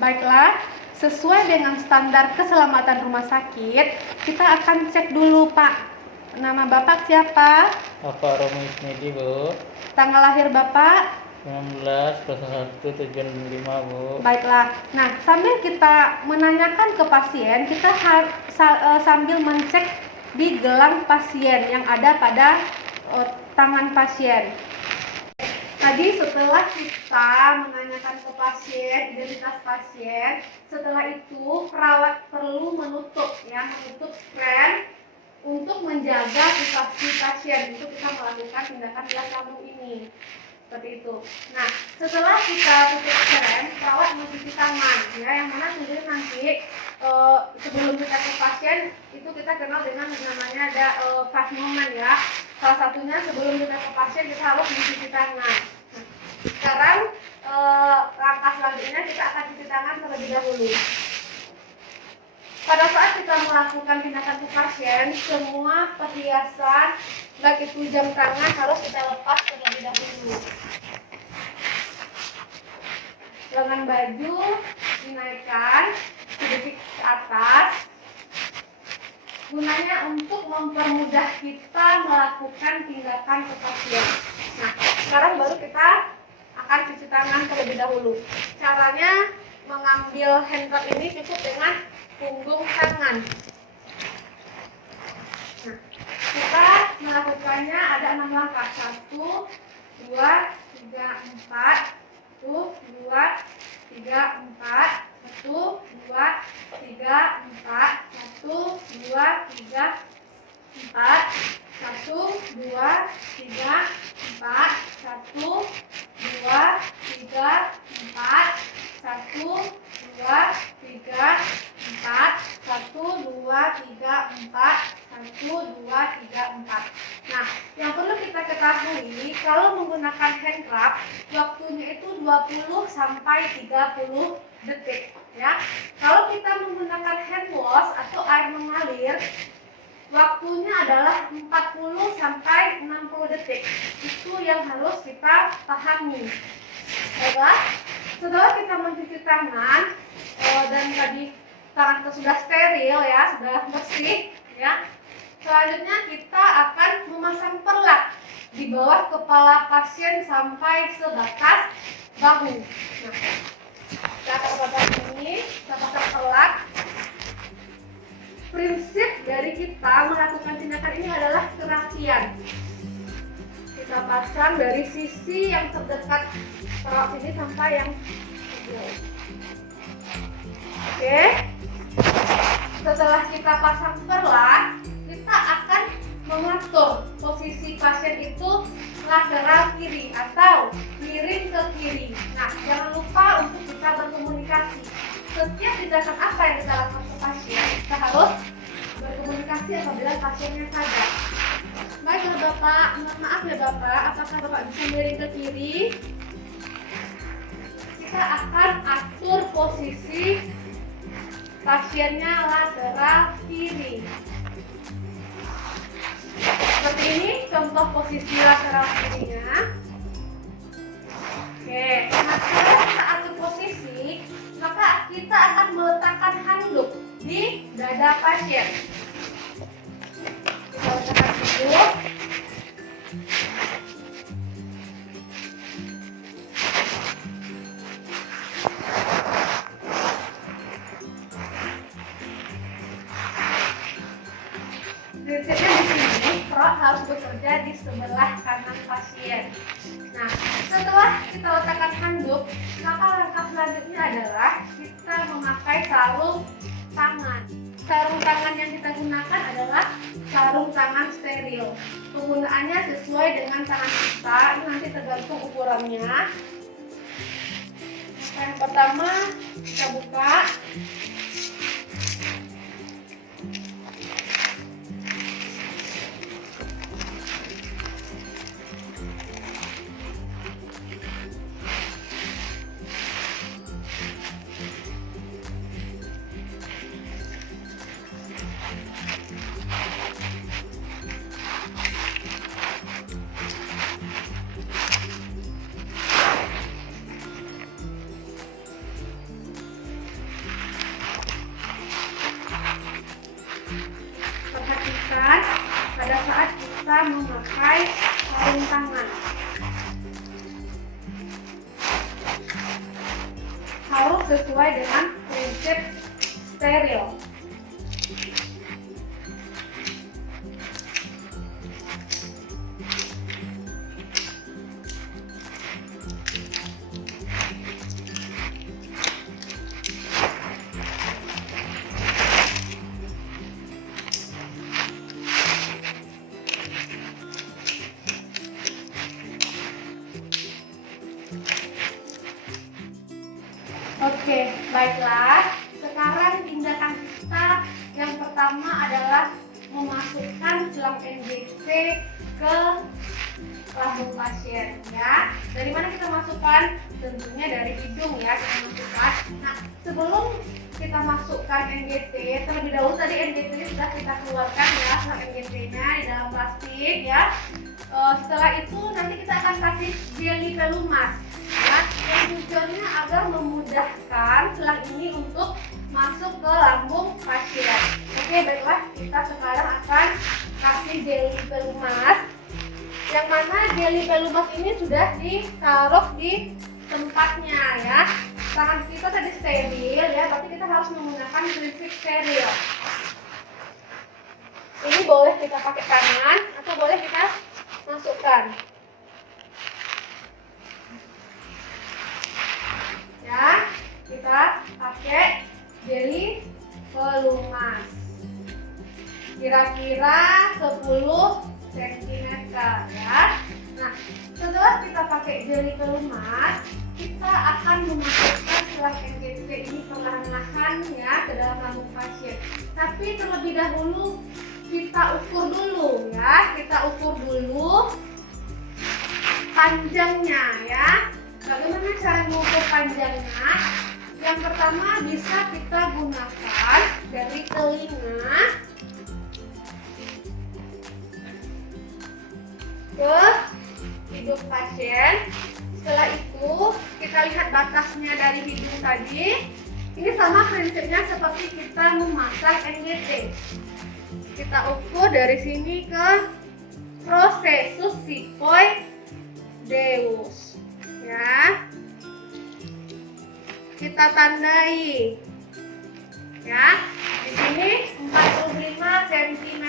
Baiklah, sesuai dengan standar keselamatan rumah sakit, kita akan cek dulu, Pak. Nama Bapak siapa? Bapak Romi Ismedi, Bu. Tanggal lahir Bapak? 19/01/75, Bu. Baiklah. Nah, sambil kita menanyakan ke pasien, kita sambil mencek di gelang pasien yang ada pada tangan pasien. Tadi setelah kita menanyakan ke pasien, identitas pasien, setelah itu perawat perlu menutup kran untuk menjaga privasi pasien. Untuk kita melakukan tindakan bedah lambung ini. Seperti itu. Nah, setelah kita tutup kran, perawat mencuci tangan, ya, yang mana tentunya nanti sebelum kita ke pasien itu kita kenal dengan namanya ada 5 moment, ya. Salah satunya sebelum kita ke pasien kita harus mencuci tangan. Nah, sekarang langkah selanjutnya kita akan cuci tangan terlebih dahulu. Pada saat kita melakukan tindakan ke pasien, semua perhiasan baik itu jam tangan harus kita lepas terlebih dahulu. Lengan baju dinaikkan sedikit ke atas, gunanya untuk mempermudah kita melakukan tindakan ke pasien. Nah, sekarang baru kita akan cuci tangan terlebih dahulu. Caranya mengambil hand rub ini cukup dengan punggung tangan. Nah, kita melakukannya ada 6 langkah. 1, 2, 3, 4. 1, 2, 3, 4. 1, 2, 3, 4. 1, 2, 3, 4. 1, 2, 3, 4. 1, 2, 3, 4. 1, 2, 3, 4. 1, 2, 3, 4. 1, 2, 3, 4. Nah, yang perlu kita ketahui, kalau menggunakan hand rub, waktunya itu 20 sampai 30 detik, ya. Kalau kita menggunakan hand wash atau air mengalir, waktunya adalah 40 sampai 60 detik. Itu yang harus kita pahami. Baiklah, setelah kita mencuci tangan dan tadi tangan kita sudah steril, ya, sudah bersih, ya. Selanjutnya kita akan memasang perlak di bawah kepala pasien sampai sebatas bahu. Nah, kita pasang ini, kita pasang perlak. Prinsip dari kita melakukan tindakan ini adalah kerapian. Kita pasang dari sisi yang terdekat perut ini sampai yang ujung. Oke. Setelah kita pasang perlak, kita akan mengatur posisi pasien itu lateral kiri atau miring ke kiri. Nah, jangan lupa untuk kita berkomunikasi. Setiap tindakan apa yang kita lakukan ke pasien, kita harus berkomunikasi apabila pasiennya sadar. Baiklah Bapak, maaf ya Bapak, apakah Bapak bisa miring ke kiri? Kita akan atur posisi pasiennya lateral kiri. Seperti ini contoh posisi lateral kirinya. Oke, nah setelah kita atur posisi, maka kita akan meletakkan handuk di dada pasien. Kita letakkan handuk. Prinsipnya di sini perut harus bekerja di sebelah kanan pasien. Nah, setelah kita letakkan handuk, maka langkah selanjutnya adalah kita memakai sarung tangan. Sarung tangan yang kita gunakan adalah sarung tangan steril. Penggunaannya sesuai dengan tangan kita, ini nanti tergantung ukurannya. Yang pertama kita buka. pada saat kita memakai sarung tangan. Harus sesuai dengan prinsip steril. Oke, baiklah. Sekarang tindakan kita yang pertama adalah memasukkan selang NGT ke lambung pasien, ya. Dari mana kita masukkan? Tentunya dari hidung, ya, kita masukkan. Nah, sebelum kita masukkan NGT, terlebih dahulu tadi NGT sudah kita keluarkan, ya, selang NGT-nya di dalam plastik, ya. Setelah itu nanti kita akan kasih jelly pelumas, ya, yang tujuannya agar memudahkan selang ini untuk masuk ke lambung pasien. Oke, baiklah, kita sekarang akan kasih jelly pelumas, yang mana jelly pelumas ini sudah ditaruh di tempatnya, ya. Tangan kita tadi steril, ya, tapi kita harus menggunakan prinsip steril. Ini boleh kita pakai tangan atau boleh kita masukkan, ya. Kita pakai jelly pelumas kira-kira 10 cm, ya. Nah, setelah kita pakai jelly pelumas, kita akan memasukkan selang NGT ini perlahan-lahan, ya, ke dalam lambung pasien. Tapi terlebih dahulu kita ukur dulu, ya. Kita ukur dulu panjangnya, ya. Bagaimana cara mengukur panjangnya? Yang pertama bisa kita gunakan dari telinga ke hidung pasien. Setelah itu kita lihat batasnya dari hidung tadi. Ini sama prinsipnya seperti kita memasang NGT. Kita ukur dari sini ke prosesus sifoideus, ya. Kita tandai, ya. Di sini 45 cm,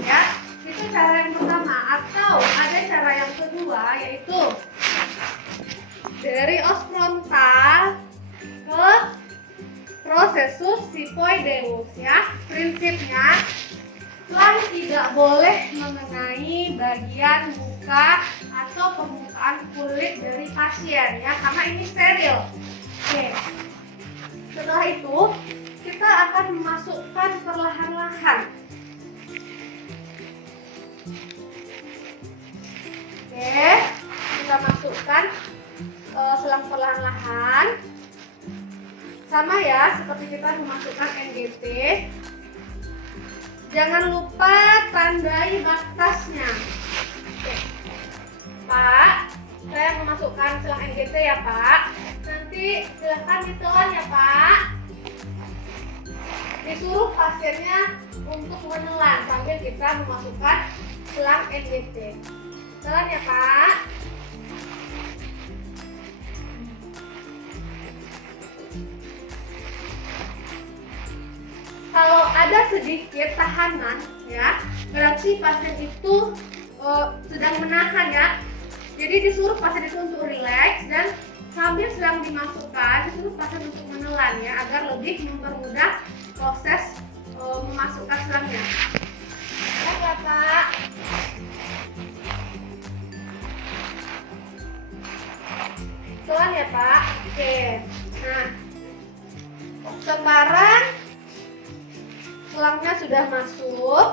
ya. Itu cara yang pertama. Atau ada cara yang kedua, yaitu dari os frontal ke prosesus sifoideus, ya. Prinsipnya selang tidak boleh mengenai bagian muka atau permukaan kulit dari pasien, ya, karena ini steril. Oke. Setelah itu kita akan memasukkan perlahan-lahan. Oke, kita masukkan selang perlahan-lahan. Sama, ya, seperti kita memasukkan NGT. Jangan lupa tandai batasnya. Oke. Pak, saya memasukkan selang NGT, ya, Pak. Nanti silahkan ditelan, ya, Pak. Disuruh pasiennya untuk menelan sambil kita memasukkan selang NGT. Telan, ya, Pak. Kalau ada sedikit tahanan, ya, berarti pasien itu sedang menahan, ya. Jadi disuruh pasien itu untuk rileks dan sambil sedang dimasukkan disuruh pasien untuk menelan, ya, agar lebih mempermudah proses memasukkan selangnya. Ya, Pak. Telan, ya, Pak. Oke. Nah, sekarang selangnya sudah masuk,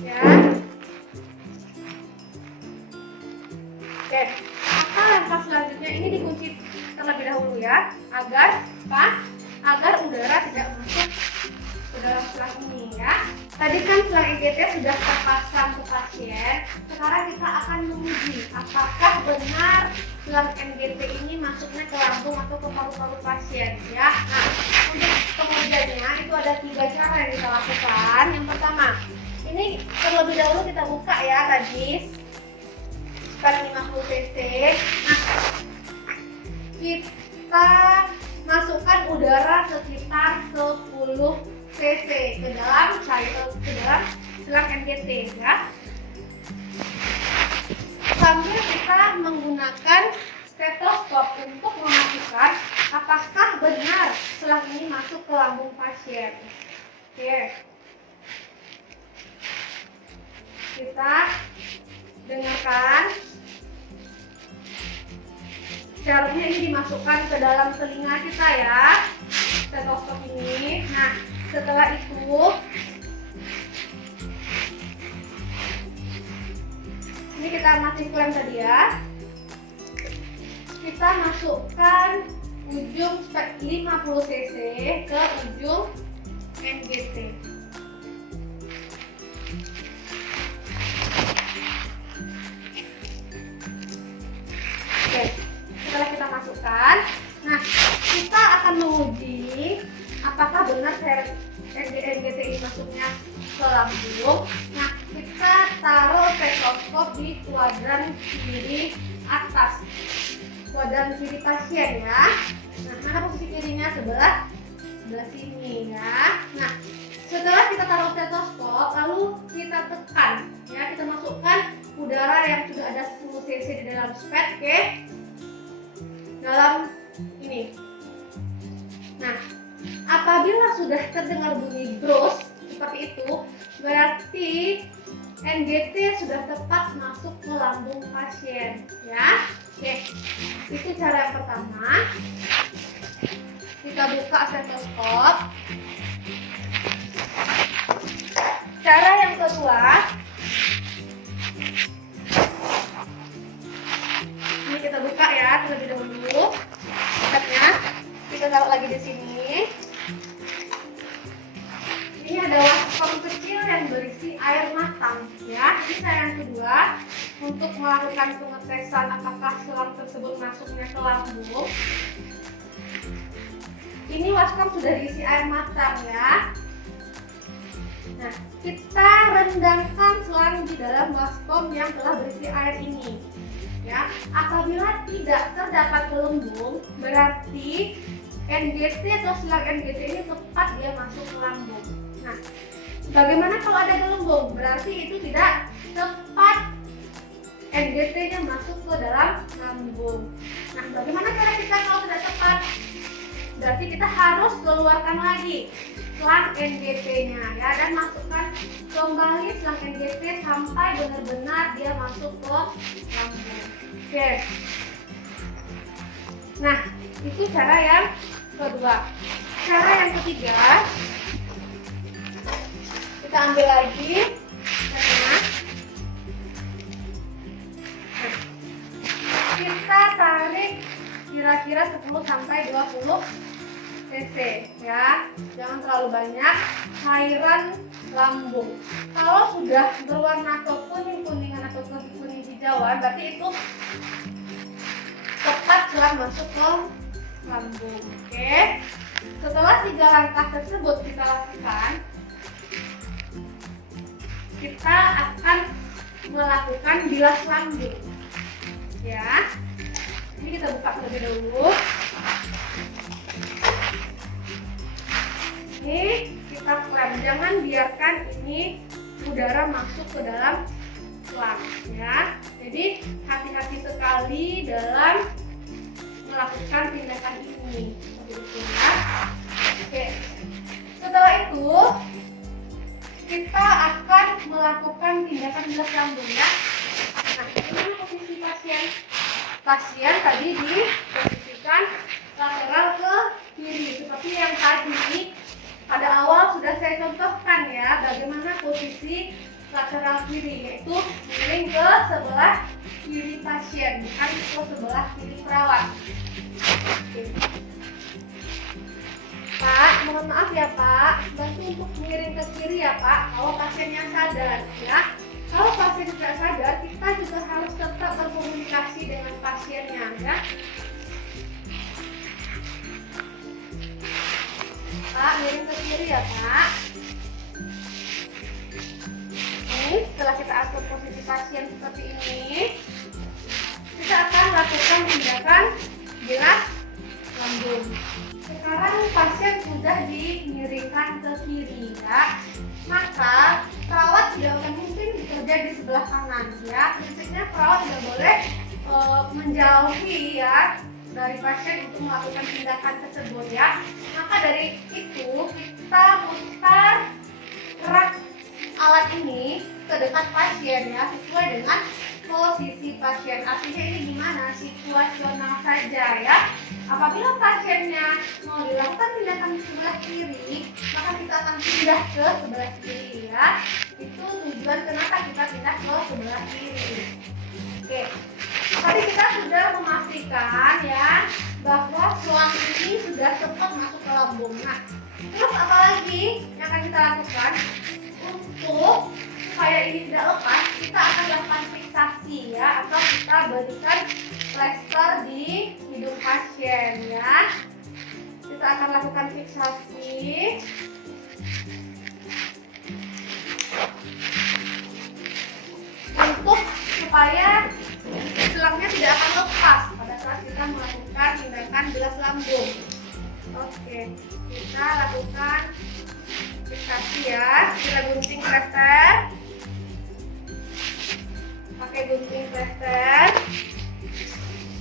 ya. Oke, maka langkah selanjutnya ini dikunci terlebih dahulu, ya, agar apa? Agar udara tidak masuk ke dalam selang ini, ya. Tadi kan selang NGT sudah terpasang ke pasien. Sekarang kita akan menguji apakah benar selang NGT ini masuknya ke lambung atau ke paru-paru pasien, ya. Nah, untuk pengujiannya itu ada 3 cara yang kita lakukan. Yang pertama, terlebih dahulu kita buka ya tadi spat 50 cc. Nah, kita masukkan udara sekitar 10 cc ke dalam selang NGT ya. Sambil kita menggunakan stetoskop untuk memastikan apakah benar selang ini masuk ke lambung pasien. Oke. Kita dengarkan. Seharusnya ini dimasukkan ke dalam telinga kita ya, stetoskop ini. Nah, setelah itu ini kita masih klaim tadi ya. Kita masukkan ujung spat 50 cc ke ujung NGT. Oke, setelah kita masukkan, nah kita akan menguji apakah benar NGT ini masuknya ke lambung. Nah, kita taruh stetoskop di kuadran kiri atas, kuadran kiri pasien ya. Nah, mana posisi kirinya? Sebelah sini ya. Nah, setelah kita taruh stetoskop, lalu kita tekan ya, kita masukkan udara yang sudah ada 10 cc di dalam spat ke dalam ini. Nah, apabila sudah terdengar bunyi bros seperti itu, berarti NGT sudah tepat masuk ke lambung pasien ya. Oke, itu cara yang pertama. Kita buka stetoskop. Cara yang kedua, ini kita buka ya terlebih dahulu. Catnya kita taruh lagi di sini. Ini ada wastafel kecil yang berisi air matang ya. Ini cara yang kedua untuk melakukan pengetesan apakah selang tersebut masuknya ke lambung. Ini wastafel sudah diisi air matang ya. Nah, kita rendamkan selang di dalam baskom yang telah berisi air ini ya. Apabila tidak terdapat gelembung, berarti NGT atau selang NGT ini tepat dia masuk ke lambung. Nah, bagaimana kalau ada gelembung? Berarti itu tidak tepat NGT-nya masuk ke dalam lambung. Nah, bagaimana cara kita kalau tidak tepat? Berarti kita harus keluarkan lagi selang NGT-nya ya, dan masukkan kembali selang NGT sampai benar-benar dia masuk ke lambung. Oke. Nah, itu cara yang kedua. Cara yang ketiga, kita ambil lagi nah, kita tarik kira-kira 10 sampai 20 cc ya, jangan terlalu banyak. Cairan lambung kalau sudah berwarna kekuning-kuningan atau kuning hijauan, berarti itu tepat selang masuk ke lambung. Oke, setelah 3 langkah tersebut kita lakukan, kita akan melakukan bilas lambung ya. Ini kita buka terlebih dahulu. Ini kita klem, jangan biarkan ini udara masuk ke dalam selang ya. Jadi hati-hati sekali dalam melakukan tindakan ini. Ya. Oke. Setelah itu kita akan melakukan tindakan bilas lambung ya. Nah, ini posisi pasien. Pasien tadi diposisikan lateral ke kiri seperti yang tadi pada awal sudah saya contohkan ya, bagaimana posisi lateral kiri, yaitu miring ke sebelah kiri pasien, bukan ke sebelah kiri perawat. Oke. Pak, mohon maaf ya Pak, bantu untuk miring ke kiri ya Pak, kalau pasiennya sadar ya. Kalau pasien tidak sadar, kita juga harus tetap berkomunikasi dengan pasiennya ya. Pak, miring ke kiri ya Pak. setelah kita atur posisi pasien seperti ini, kita akan lakukan tindakan bilas lambung. Sekarang pasien sudah dimiringkan ke kiri ya, maka perawat tidak akan mungkin bekerja di sebelah kanan ya. Prinsipnya perawat tidak boleh menjauhi ya dari pasien untuk melakukan tindakan tersebut ya. Maka dari itu kita putar kerak alat ini ke dekat pasien ya, sesuai dengan posisi pasien. Artinya ini gimana? Situasional saja ya. Apabila pasiennya mau dilakukan tindakan sebelah kiri, maka kita akan pindah ke sebelah kiri ya. Itu tujuan kenapa kita pindah ke sebelah kiri. Oke, tadi kita sudah memastikan ya bahwa selang ini sudah cepat masuk ke lambung. Nah, terus apa lagi yang akan kita lakukan? Untuk supaya ini tidak lepas, kita akan lakukan fiksasi ya, atau kita berikan plester di hidung pasien ya. Kita akan lakukan fiksasi untuk supaya selangnya tidak akan lepas pada saat kita melakukan tindakan bilas lambung. Oke, kita lakukan fiksasi ya. Kita gunting plester, pakai gunting plester.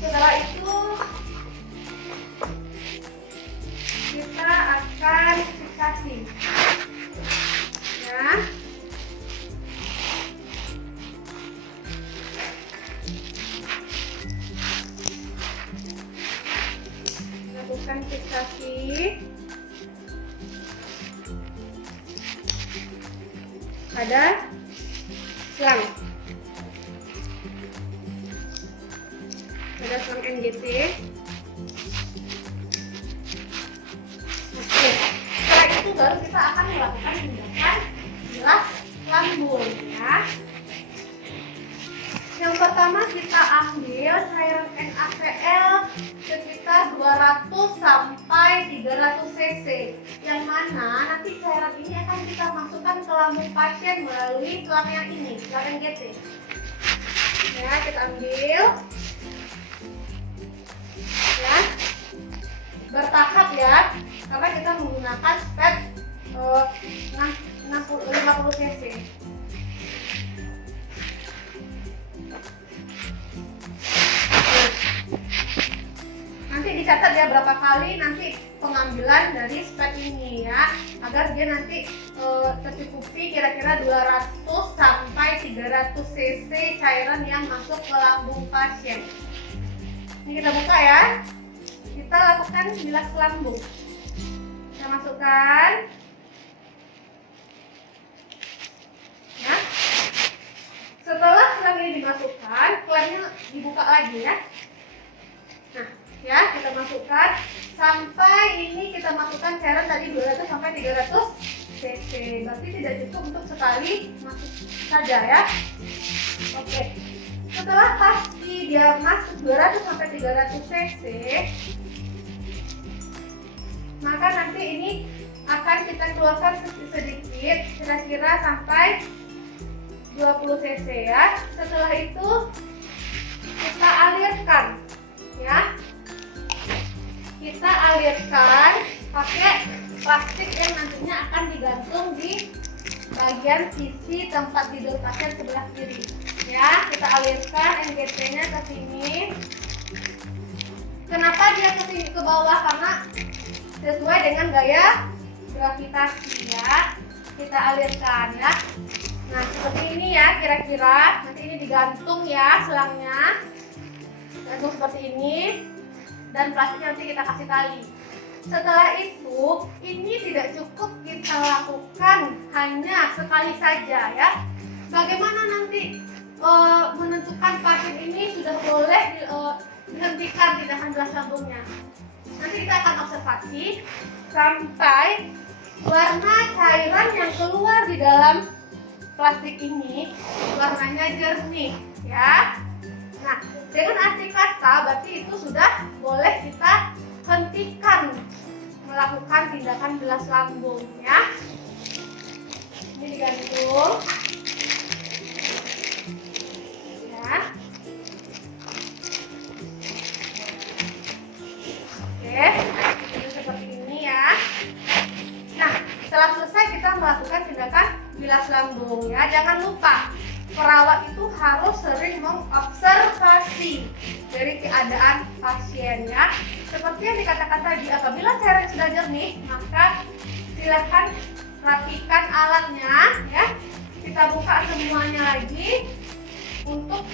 Setelah itu kita akan fiksasi ya. Lakukan fiksasi pada selang, pada selang NGT. Oke, setelah itu baru kita akan melakukan tindakan bilas lambung ya. Yang pertama kita ambil cairan NaCl sekitar 200 sampai 300 cc, yang mana nanti cairan ini akan kita masukkan ke lambung pasien melalui selang yang ini, selang NGT. Ya, kita ambil ya, bertahap ya, karena kita menggunakan step 50 cc. Nanti dicatat ya berapa kali nanti pengambilan dari spet ini ya, agar dia nanti tercukupi kira-kira 200 sampai 300 cc cairan yang masuk ke lambung pasien. Ini kita buka ya. Kita lakukan bilas lambung. Kita masukkan. Ya. Setelah selang ini dimasukkan, kelarnya dibuka lagi ya. Nah, ya, kita masukkan sampai ini kita masukkan cairan tadi 200 sampai 300 cc. Berarti tidak cukup untuk sekali masuk saja ya. Oke. Setelah pasti dia masuk 200 sampai 300 cc, maka nanti ini akan kita keluarkan sedikit, kira-kira sampai 20 cc ya. Setelah itu kita alirkan ya. Kita alirkan pakai plastik yang nantinya akan digantung di bagian sisi tempat tidur pasien sebelah kiri. Ya, kita alirkan NGT-nya ke sini. Kenapa dia ke sini ke bawah? Karena sesuai dengan gaya gravitasi ya. Kita alirkan ya. Nah, seperti ini ya kira-kira. Nanti ini digantung ya selangnya. Gantung seperti ini. Dan plastiknya nanti kita kasih tali. Setelah itu, ini tidak cukup kita lakukan hanya sekali saja ya. Bagaimana nanti menentukan pasien ini sudah boleh dihentikan tindakan bilas lambungnya? Nanti kita akan observasi sampai warna cairan yang keluar di dalam plastik ini warnanya jernih ya. Nah, dengan arti kata berarti itu sudah boleh kita hentikan melakukan tindakan bilas lambung ya. Ini digantung. jangan lupa perawat itu harus sering mengobservasi dari keadaan pasien ya. Seperti yang dikatakan tadi, apabila cairan sudah jernih, maka silakan rapikan alatnya ya. Kita buka semuanya lagi untuk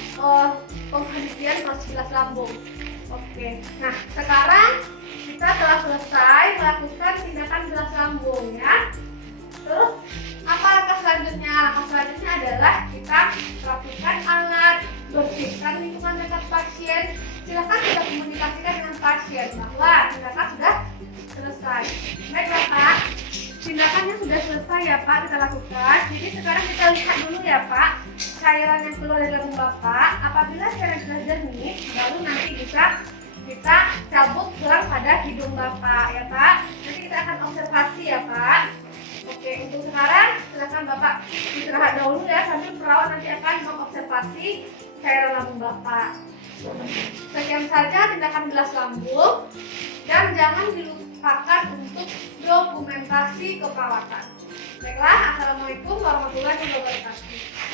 penghentian proses bilas lambung. Oke, nah sekarang kita telah selesai melakukan tindakan bilas lambung ya. Terus apa langkah selanjutnya? Langkah selanjutnya adalah kita rapikan alat, bersihkan lingkungan dekat pasien. Silakan kita komunikasikan dengan pasien bahwa tindakan sudah selesai. Baiklah Pak, tindakannya sudah selesai ya Pak kita lakukan. Jadi sekarang kita lihat dulu ya Pak, cairan yang keluar dari lambung Bapak. Apabila cairan sudah jernih, baru nanti bisa kita cabut gelang pada hidung Bapak ya Pak. Nanti kita akan observasi ya Pak. Oke, untuk sekarang silakan Bapak istirahat dahulu ya, sambil perawat nanti akan mengobservasi cairan lambung Bapak. Sekian saja tindakan bilas lambung, dan jangan dilupakan untuk dokumentasi keperawatan. Baiklah, assalamualaikum warahmatullahi wabarakatuh.